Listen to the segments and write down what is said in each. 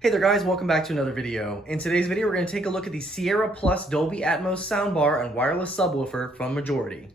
Hey there guys, welcome back to another video. In today's video, we're going to take a look at the Sierra Plus Dolby Atmos Soundbar and wireless subwoofer from Majority.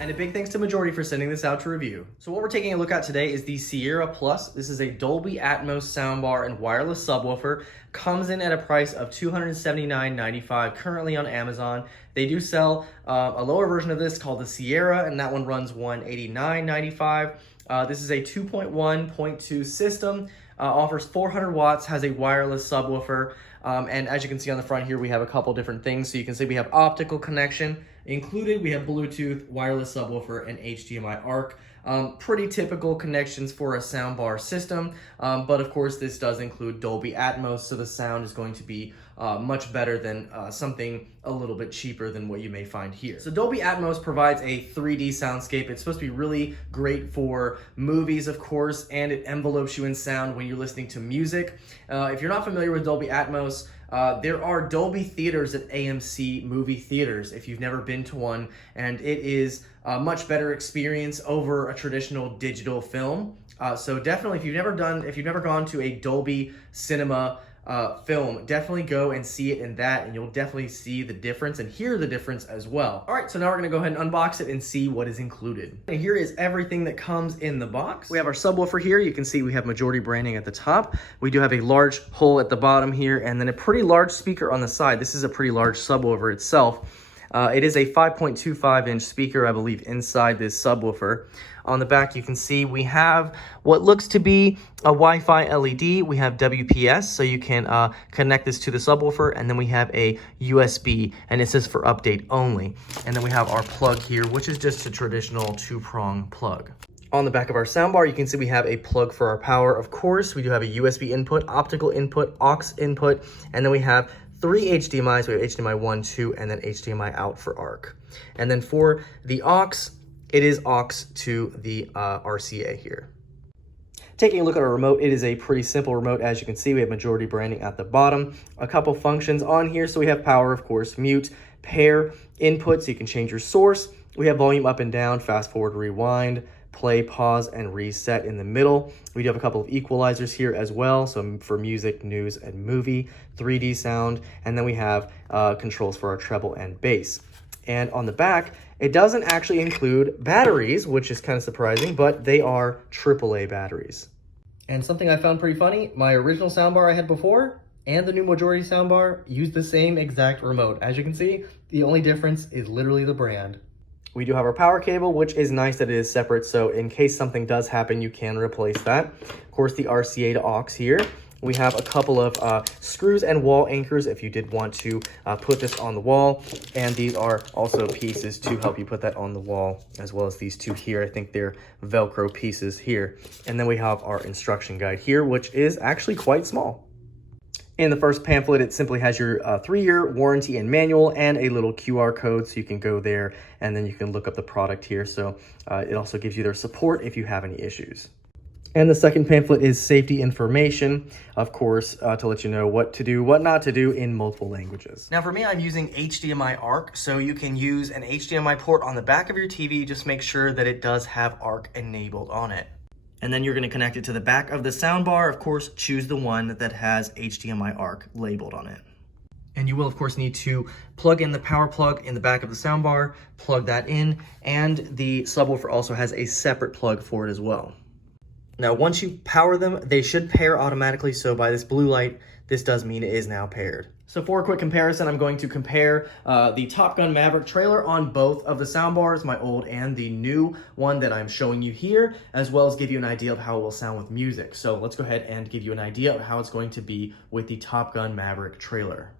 And a big thanks to Majority for sending this out to review. So what we're taking a look at today is the Sierra Plus. This is a Dolby Atmos soundbar and wireless subwoofer. Comes in at a price of $279.95 currently on Amazon. They do sell a lower version of this called the Sierra, and that one runs $189.95. This is a 2.1.2 system, offers 400 watts, has a wireless subwoofer, and as you can see on the front here, we have a couple different things. So you can see we have optical connection included, we have Bluetooth, wireless subwoofer, and HDMI ARC. Pretty typical connections for a soundbar system, but of course this does include Dolby Atmos, so the sound is going to be much better than something a little bit cheaper than what you may find here. So Dolby Atmos provides a 3D soundscape. It's supposed to be really great for movies, of course, and it envelopes you in sound when you're listening to music. If you're not familiar with Dolby Atmos, there are Dolby theaters at AMC movie theaters if you've never been to one, and it is a much better experience over a traditional digital film. So definitely, if you've never gone to a Dolby cinema film, definitely go and see it in that, and you'll definitely see the difference and hear the difference as well. All right, so now we're gonna go ahead and unbox it and see what is included. And here is everything that comes in the box. We have our subwoofer here. You can see we have Majority branding at the top. We do have a large hole at the bottom here, and then a pretty large speaker on the side. This is a pretty large subwoofer itself. It is a 5.25-inch speaker, I believe, inside this subwoofer. On the back, you can see we have what looks to be a Wi-Fi LED. We have WPS, so you can connect this to the subwoofer, and then we have a USB, and it says for update only. And then we have our plug here, which is just a traditional two-prong plug. On the back of our soundbar, you can see we have a plug for our power, of course. We do have a USB input, optical input, aux input, and then we have 3 HDMIs. We have HDMI 1, 2, and then HDMI out for ARC. And then for the aux, it is aux to the RCA here. Taking a look at our remote, it is a pretty simple remote. As you can see, we have Majority branding at the bottom. A couple functions on here. So we have power, of course, mute, pair, input, so you can change your source. We have volume up and down, fast forward, rewind, play, pause, and reset in the middle. We do have a couple of equalizers here as well, so for music, news, and movie, 3D sound, and then we have controls for our treble and bass. And on the back, it doesn't actually include batteries, which is kind of surprising, but they are AAA batteries. And something I found pretty funny, my original soundbar I had before and the new Majority soundbar use the same exact remote. As you can see, the only difference is literally the brand. We do have our power cable, which is nice that it is separate, so in case something does happen, you can replace that. Of course, the RCA to aux here. We have a couple of screws and wall anchors if you did want to put this on the wall. And these are also pieces to help you put that on the wall, as well as these two here. I think they're Velcro pieces here. And then we have our instruction guide here, which is actually quite small. In the first pamphlet, it simply has your 3-year warranty and manual and a little QR code, so you can go there and then you can look up the product here. So it also gives you their support if you have any issues. And the second pamphlet is safety information, of course, to let you know what to do, what not to do in multiple languages. Now for me, I'm using HDMI ARC, so you can use an HDMI port on the back of your TV. Just make sure that it does have ARC enabled on it. And then you're going to connect it to the back of the soundbar. Of course, choose the one that has HDMI ARC labeled on it. And you will, of course, need to plug in the power plug in the back of the soundbar, plug that in, and the subwoofer also has a separate plug for it as well. Now, once you power them, they should pair automatically. So by this blue light, this does mean it is now paired. So for a quick comparison, I'm going to compare the Top Gun Maverick trailer on both of the soundbars, my old and the new one that I'm showing you here, as well as give you an idea of how it will sound with music. So let's go ahead and give you an idea of how it's going to be with the Top Gun Maverick trailer.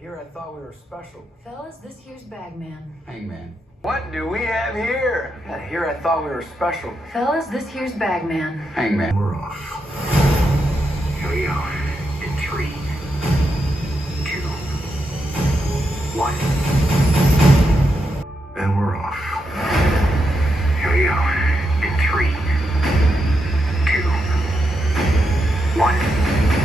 Here I thought we were special. Fellas, this here's Bagman. Hangman. What do we have here? Here I thought we were special. Fellas, this here's Bagman. Hangman. We're off. Here we go. In 3, 2, 1. And we're off. Here we go. In 3, 2, 1.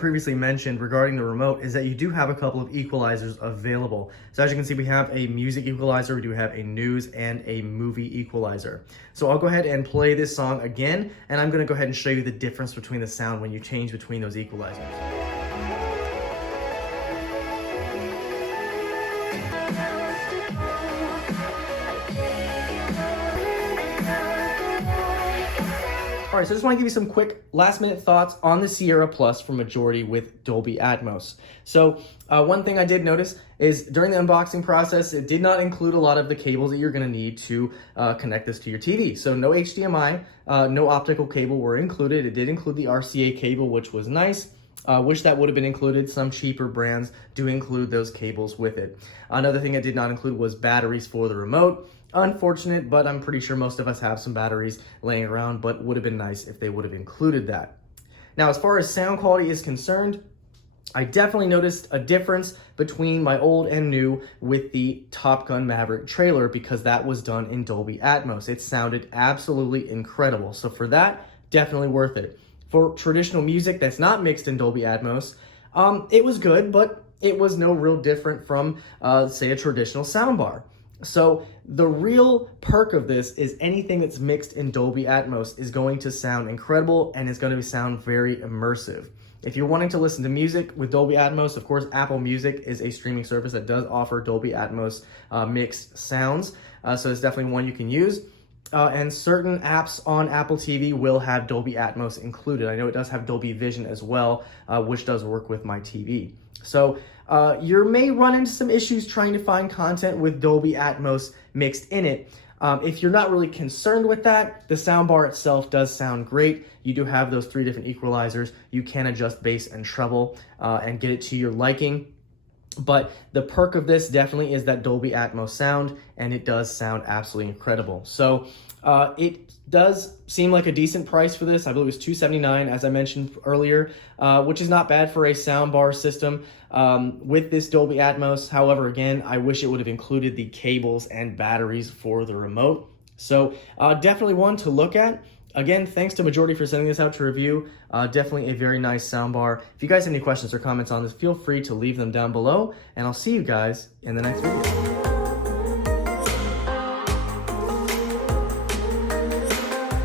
previously mentioned regarding the remote is that you do have a couple of equalizers available. So as you can see, we have a music equalizer, we do have a news and a movie equalizer. So I'll go ahead and play this song again, and I'm gonna go ahead and show you the difference between the sound when you change between those equalizers. All right, so I just want to give you some quick last-minute thoughts on the Sierra Plus for Majority with Dolby Atmos. So one thing I did notice is during the unboxing process, it did not include a lot of the cables that you're going to need to connect this to your TV. So no HDMI, no optical cable were included. It did include the RCA cable, which was nice. Wish that would have been included. Some cheaper brands do include those cables with it. Another thing it did not include was batteries for the remote. Unfortunate, but I'm pretty sure most of us have some batteries laying around, but would have been nice if they would have included that. Now, as far as sound quality is concerned, I definitely noticed a difference between my old and new with the Top Gun Maverick trailer because that was done in Dolby Atmos. It sounded absolutely incredible. So for that, definitely worth it. For traditional music that's not mixed in Dolby Atmos, it was good, but it was no real different from, say, a traditional soundbar. So the real perk of this is anything that's mixed in Dolby Atmos is going to sound incredible and it's going to sound very immersive. If you're wanting to listen to music with Dolby Atmos, of course, Apple Music is a streaming service that does offer Dolby Atmos mixed sounds. So it's definitely one you can use. And certain apps on Apple TV will have Dolby Atmos included. I know it does have Dolby Vision as well, which does work with my TV. So you may run into some issues trying to find content with Dolby Atmos mixed in it. If you're not really concerned with that, the soundbar itself does sound great. You do have those 3 different equalizers. You can adjust bass and treble and get it to your liking. But the perk of this definitely is that Dolby Atmos sound, and it does sound absolutely incredible. So it does seem like a decent price for this. I believe it was $279, as I mentioned earlier, which is not bad for a soundbar system with this Dolby Atmos. However, again, I wish it would have included the cables and batteries for the remote. So definitely one to look at. Again, thanks to Majority for sending this out to review. Definitely a very nice soundbar. If you guys have any questions or comments on this, feel free to leave them down below, and I'll see you guys in the next video.